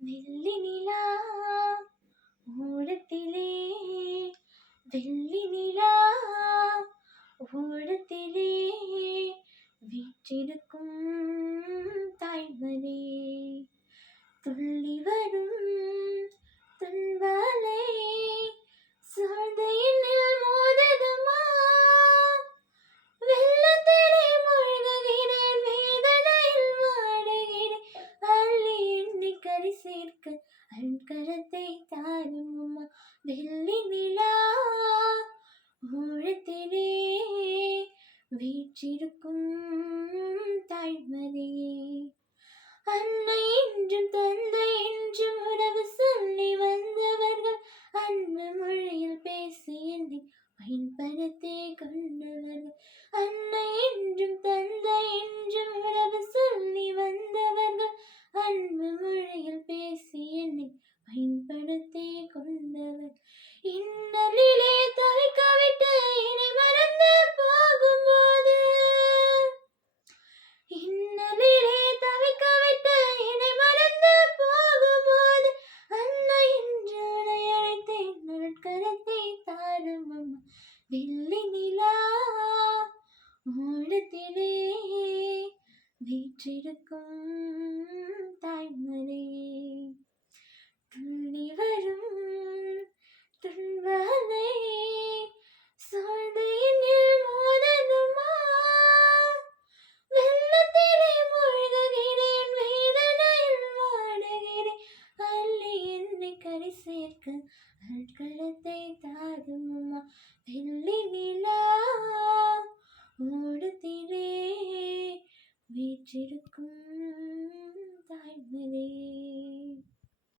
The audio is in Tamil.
வெள்ளி நிலா ஓடத்திலே வெள்ளி நிலா ஓடத்திலே வீற்றிருக்கும் தாய்மனே துள்ளி வரும் துன்பாலை சூழ்ந்த என்னில் மோததுமா வெள்ளத்திலே மூழ்குகிறேன் வேதனையில் வாடுகிறேன் அள்ளி எண்ணி கரை சேர்க்க அன்கரத்தை தாரும் அம்மா வெள்ளி நிலா ஊழத்திலே வீற்றிருக்கும் தாய்மதியே அன்னை என்றும் தந்தை என்றும் உறவு சொல்லி வந்தவர்கள் அன்பு மொழியில் பேசி என்னை பயன்படுத்தி கொண்டவர்கள் அன்னை என்றும் தந்தை என்றும் உறவு சொல்லி வந்தவர்கள் அன்பு மொழியில் பேசி என்னை பயன்படுத்தி கொண்டவர் இன்னலிலே தவிக்கவிட்டு என்னை மறந்து போகும்போது இன்னலிலே தவிக்கவிட்டு என்னை மறந்து போகும்போது அன்னை என்று உன்னை அழைத்தேன் நற்கரத்தை தாரும் அம்மா வெள்ளி நிலா ஓடத்திலே வீற்றிருக்கும் தாய்மரே துள்ளி வரும் துன்பாலை சூழ்ந்த என்னில் மோததுமா வெள்ளத்திலே மூழ்குகிறேன் வேதனையில் வாடுகிறேன் அள்ளி என்னை கரை சேர்க்க